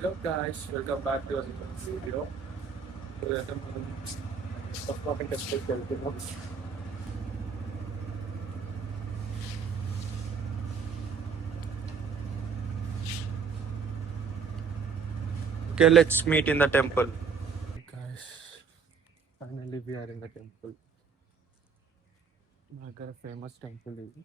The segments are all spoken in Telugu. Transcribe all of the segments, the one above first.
Hello guys, welcome back to another video. Today మనం పర్ఫార్మెన్స్ టెస్ట్కి వెళ్తున్నాం. Okay, let's meet in the temple. Guys, finally we are in the temple. మా దగ్గర ఫేమస్ టెంపుల్ ఇది.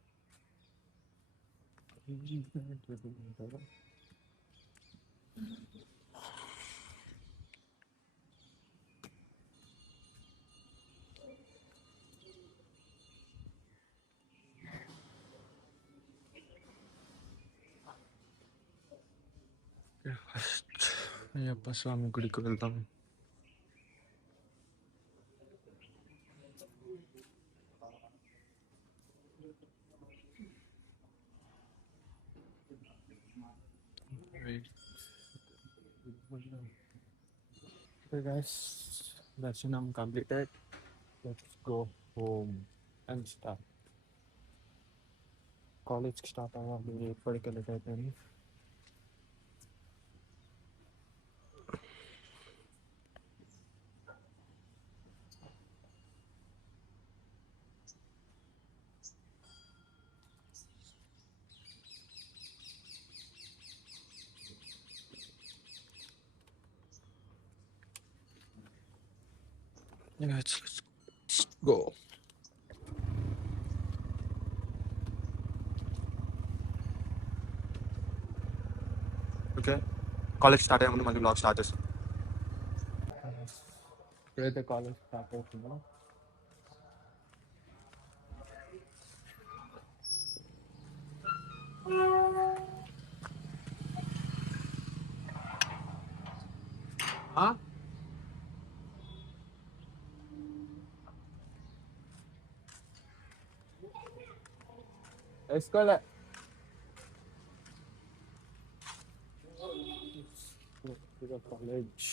ఫస్ట్ అయ్యప్ప స్వామి గుడికి వెళ్దాం. Okay guys, దర్శనం completed. Let's go home and start. కాలేజ్కి స్టార్ట్ అవ్వాలి, ఎప్పటికి లేట్ అయిపోయింది. Let's go. Okay, college start అయ్యే ముందు మళ్ళీ బ్లాగ్ స్టార్ట్ చేస్తాం. ఇప్పుడైతే కాలేజ్ స్టార్ట్ అవుతుందో వేసుకోలే. కాలేజ్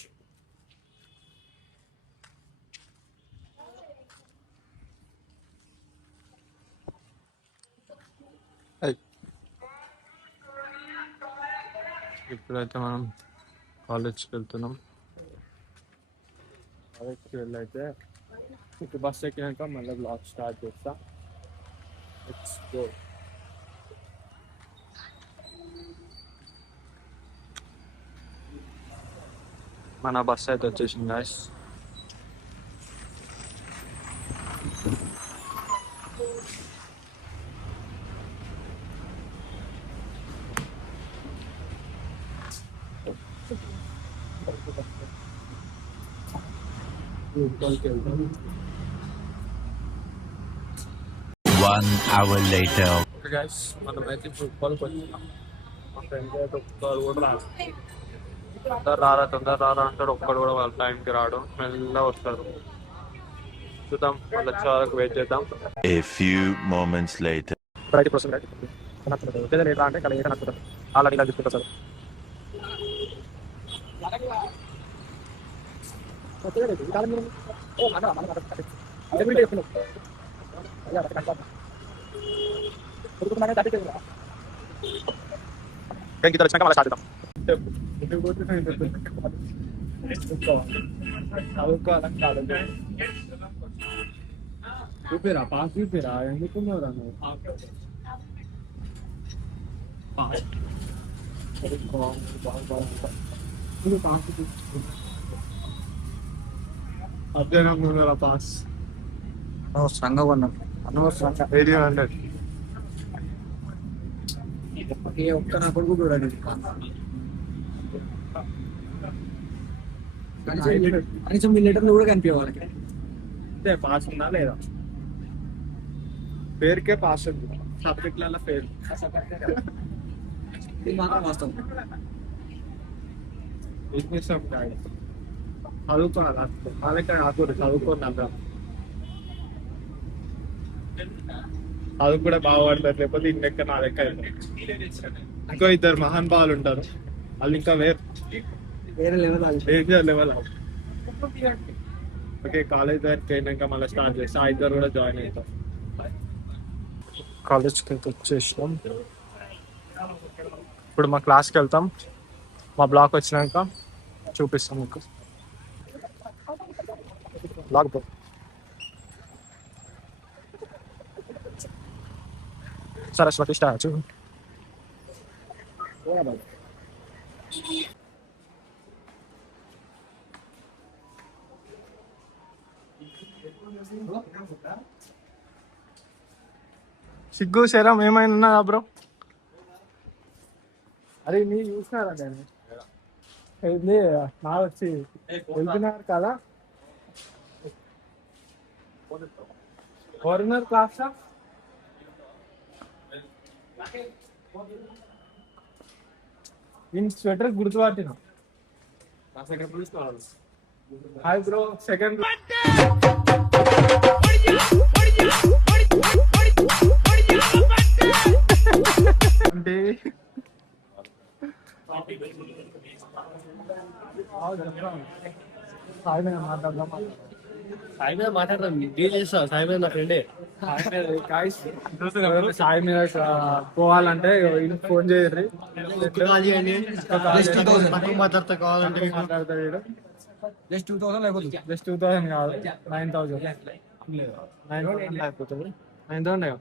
ఇప్పుడైతే మనం కాలేజ్కి వెళ్తున్నాం. కాలేజ్కి వెళ్ళైతే ఇక బస్ ఎక్కినాక మళ్ళీ బ్లాగ్ స్టార్ట్ చేస్తా. Let's go. మన బస్ అయితే వచ్చేసింది guys. One hour later. Guys, మనం అయితే ఫుట్బాల్కి వచ్చినాం. మా ఫ్రెండ్ అయితే ఒక్కడు కూడా రాదు. తొందర రారా అంటాడు, ఒక్కడు కూడా వాళ్ళ టైంకి రాడు, మెల్లగా వస్తారు. చూద్దాం, వాళ్ళు వచ్చే వరకు వెయిట్ చేద్దాం. A few moments later. ఇప్పుడైతే ప్రస్తుతం లేదా రేట్ అంటే కల ఏట నచ్చుతారు, అలా ఇలా తీసుకుంటారు సార్. ఇంక వచ్చినాక మళ్ళీ స్టార్ట్ చేద్దాం. చూపిరా, పాస్ చూపిరా, ఎందుకున్నావురా నువ్వు? అధ్యయనం పాస్ అనవసరంగా కొన్నాం. అనవసరంగా 1800. ఏ ఒక్క నా కొడుకు చూడండి. కనీసం మీ లీటర్లు కూడా కనిపించే వాళ్ళకి. అంటే పాస్ ఉందా లేదా? పేరుకే పాస్ ఉంది, సబ్జెక్ట్లలో ఫెయిల్. ఇది మాత్రం వాస్తవం. ఏం చేస్తాం కాదు, చదువుకోవాలి. వాళ్ళకి రాకూడదు, చదువుకోండి అందరం. చదువు కూడా బాగుపడతారు, లేకపోతే ఇంకెక్క నా లెక్క అవుతారు. ఇంకో ఇద్దరు మహాన్ భావాలు ఉంటారు, వాళ్ళు ఇంకా వేరే లెవెల్ అది. Danger level. ఓకే, కాలేజ్ దగ్గరికి అయినాక మళ్ళీ స్టార్ట్ చేస్తా. ఆ ఇద్దరు కూడా జాయిన్ అవుతాం. కాలేజ్కి అయితే వచ్చేసినాం. ఇప్పుడు మా క్లాస్కి వెళ్తాం. మా బ్లాక్ వచ్చినాక చూపిస్తాం మీకు. Block Saraswati statue. సిగ్గు శరం ఏమైనా ఉన్నదా బ్రో? అరే మీరు చూసినారా నేను ఇది నా వచ్చి వెళ్తున్నారు కదా ఫారినర్ క్లాస్ ఇన్ స్వెటర్ గుర్తుపట్టిన. హాయ్ బ్రో సెకండ్ అంటే సాయి మీద మాట్లాడదాం. సాయి మీద మాట్లాడదాం, డీల్ చేస్తా. సాయి మీద నా ఫ్రెండే. సాయి మీద పోవాలంటే ఫోన్ చేయర్రి. మాట్లాడతా కావాలంటే మాట్లాడతాడు. జస్ట్ 2000 అయిపోతుంది. జస్ట్ 2000 కాదు 9000. 9000 అయిపోతుంది. 9000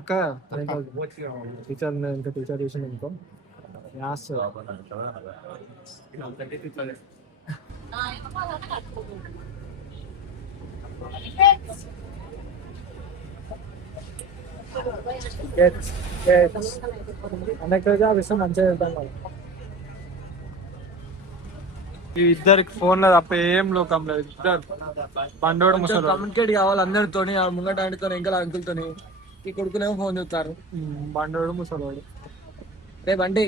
అక్క టీచర్ ఇంకా టీచర్ చేసిన ఇంకో అన్నెక్కడ జాబ్ ఇస్తాం మంచిగా వెళ్తాం కదా. ఈ ఇద్దరికి ఫోన్లో తప్ప ఏం లోకం లేదు. ఇద్దరు బండోడు ముసలి కమ్యూనికేట్ కావాలి అందరితోని, ముంగట ఆడుకొని ఇంకా అంకుల్తోని. ఈ కొడుకునేమో ఫోన్ చూస్తారు. బండోడు ముసలోడు. రేపు అంటే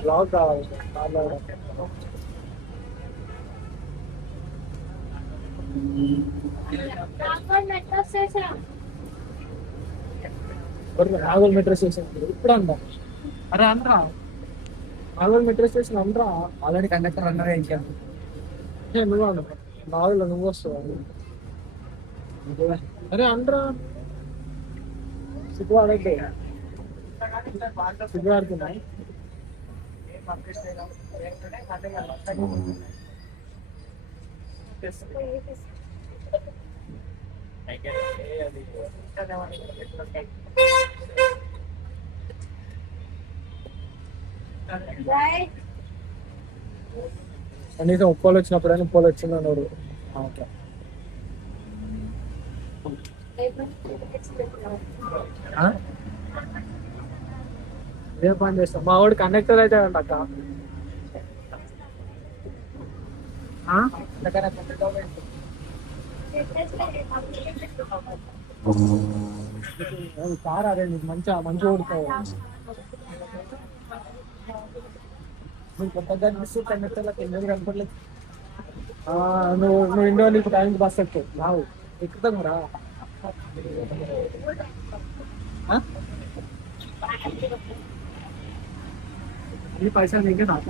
బ్లాగ్ కావాలి. నాగోల్ మెట్రో స్టేషన్ ఇప్పుడు అందా? అరే అనరా నాగోల్ మెట్రో స్టేషన్ అనరా? ఆల్రెడీ కండక్టర్ అన్నారే. ఇంకా నువ్వు అన్న నాగోల్ నువ్వు వస్తావు. అరే అనరా సిగ్గుపడద్దు. సిగ్గుపడుతున్నా. కనీసం ఉప్పాలు వచ్చినప్పుడైనా ఉప్పాలు వచ్చిందన్నారు. ఇదే పని చేస్తాం. మా వాడు కండక్టర్ అయితే అంట అక్క. కార్ అదే నీకు మంచిగా ఓడుతావు. కొత్తగా కండక్టర్లకు ఎందుకు కనపడలేదు. నువ్వు ఇండో నీకు టైంకి బస్ ఎక్కువ రావు. ఎక్కుతాం రా. ఈ పైసలు నీకే రాక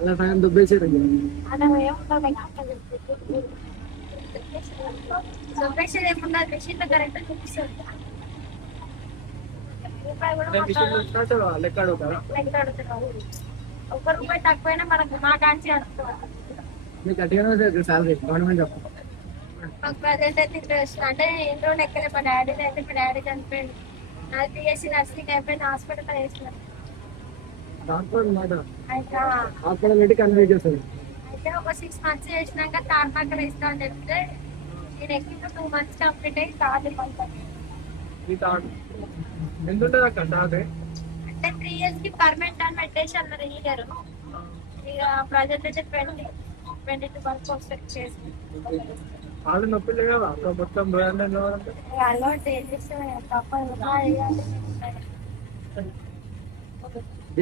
అలా సగం దుబ్బేసేది. లెక్క అడుగుతారా? ఒక్క రూపాయి తక్కువైనా మనకు మా కాంచి మీకు గట్టిగానే సాలరీ గవర్నమెంట్ జాబ్. మాకు ప్రజెంట్ అయితే ఇంట్రెస్ట్ అంటే ఇంట్లో ఎక్కలే. మా డాడీ అయితే మా డాడీ చనిపోయింది. అది బిఎస్సీ నర్సింగ్ అయిపోయింది. హాస్పిటల్ వేసినారు. హాస్పిటల్ పెట్టి కన్వే చేస్తుంది. అయితే ఒక 6 months చేసినాక తార్నాకర్ ఇస్తా అని చెప్తే నేను ఎక్కిన 2 months కంప్లీట్ అయ్యి తాడు ఎంతుంటది అక్కడ తాటే? అంటే 3 years కి పర్మనెంట్ అని పెట్టేసి అన్నారు ఇయ్యారు. ఇక ప్రజెంట్ అయితే 22 months వస్తుంది చేసి వాళ్ళు నొప్పిలే కదా అక్కడ మొత్తం బ్రాండ్ కావాలంటే అలవాటు ఏం చేస్తే తప్ప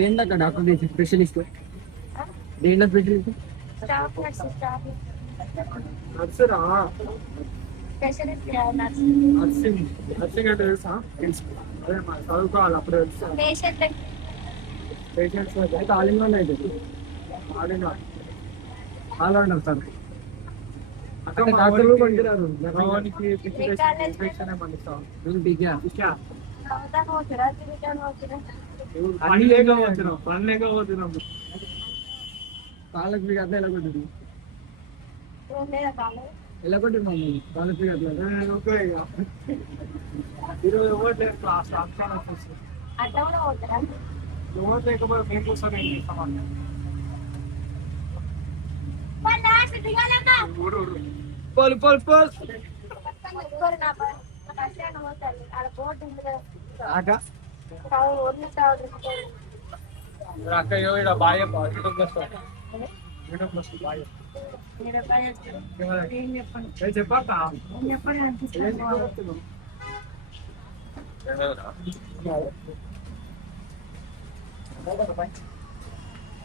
ఏంటి అక్కడ డాక్టర్ స్పెషలిస్ట్ దీంట్లో పెట్టి స్టాఫ్ నర్స్ స్టాఫ్ నర్సరా స్పెషలిస్ట్ నర్సింగ్ నర్సింగ్ అంటే తెలుసా అదే మా చదువుకోవాలి అప్పుడే తెలుసా పేషెంట్ పేషెంట్స్ అయితే ఆలింగ్ అయితే ఆలింగ్ ఆల్రౌండర్ సార్ అక్కడ డాక్టర్లు పనికిరారు ఇన్ఫెక్షన్ పండిస్తాం పని లేకపోతున్నాం కాళ్ళకి మీకు అట్లా ఎలా కొట్టింది ఎలా కొట్టింది మమ్మల్ని కాళ్ళకి మీకు అట్లా ఈరోజు ఎవరు లేదు క్లాస్ అట్లా కూడా పోతారా ఎవరు లేకపోతే మేము కోసం ఏం చేస్తామన్నా పోలు పోలు పోలు అక్క ఇక్కడ బాగా చెప్పాక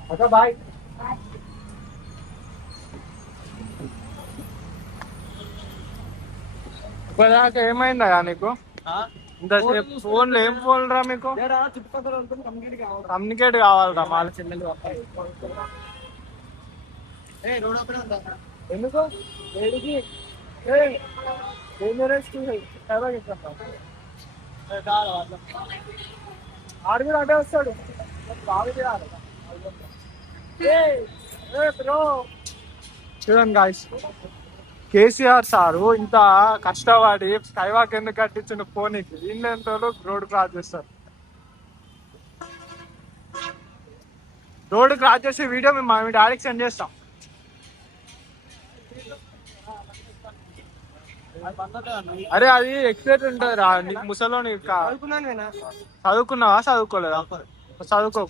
అక్క బాయ్ ఇప్పటిదాకా ఏమైందా నీకు ఇంతసేపు ఫోన్లు ఏం ఫోన్ రా మీకు కమ్యూనికేట్ కావాలరా వాళ్ళ చెల్లెలు ఎందుకు వేడికి ఆడు కూడా అటే వస్తాడు చూడండి గాయస్ కేసీఆర్ సారు ఇంత కష్టపడి స్కైవాక్ ఎందుకు కట్టించిన ఫోన్కి ఇంత రోడ్డు క్రాస్ చేస్తారు రోడ్డు క్రాస్ చేసే వీడియో మేము మీ డాడీకి సెండ్ చేస్తాం అరే అది ఎక్స్పైర్ ఉంటుంది రా నీకు ముసలోని చదువుకున్నావా చదువుకోలేదా చదువుకో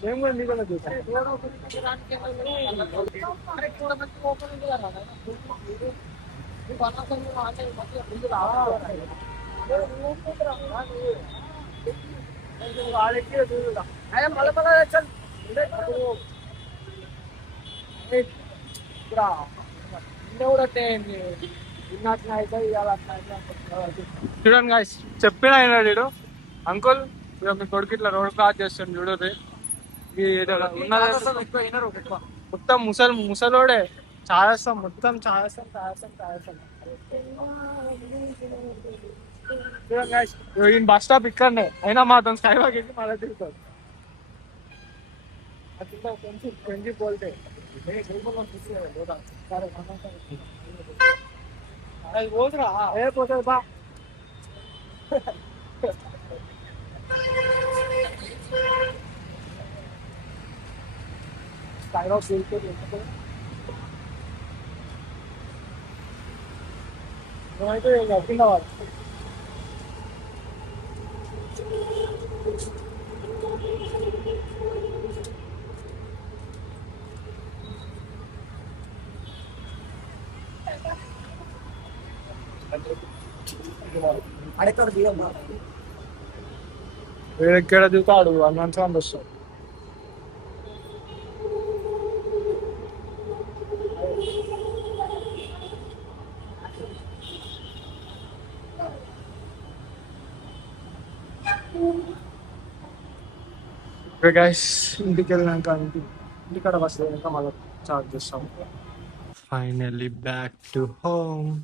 మేము కూడా నీకు చూసాం చూడండి గాయ్స్ చెప్పిన అయినాడు అంకుల్ మీ కొడుకు ఇట్లా రోడ్ క్రాస్ చేస్తుంది చూడు మొత్తం ముసలోడే చాలేస్తాం మొత్తం చాలేస్తాం ఈయన బస్ స్టాప్ ఇక్కడనే అయినా మాత్రం స్కైవాక్ ఎక్కి మళ్ళీ తిరుగుతాడు అట్లా కొంచెం కొంచెం పోల్తే అది పోతురా ఏ పోతుంది బా స్కైవాక్ తిరుగుతుంది నువ్వైతే కింద వాళ్ళు వీడెక్కడ దిగుతాడు అన్నంత మంది వస్తాడు గైస్ ఇంటికి వెళ్ళినాక ఇంటికాడ బస్ వెళ్ళాక మళ్ళీ చార్జ్ చేస్తాం ఫైనల్లీ బ్యాక్ టు హోమ్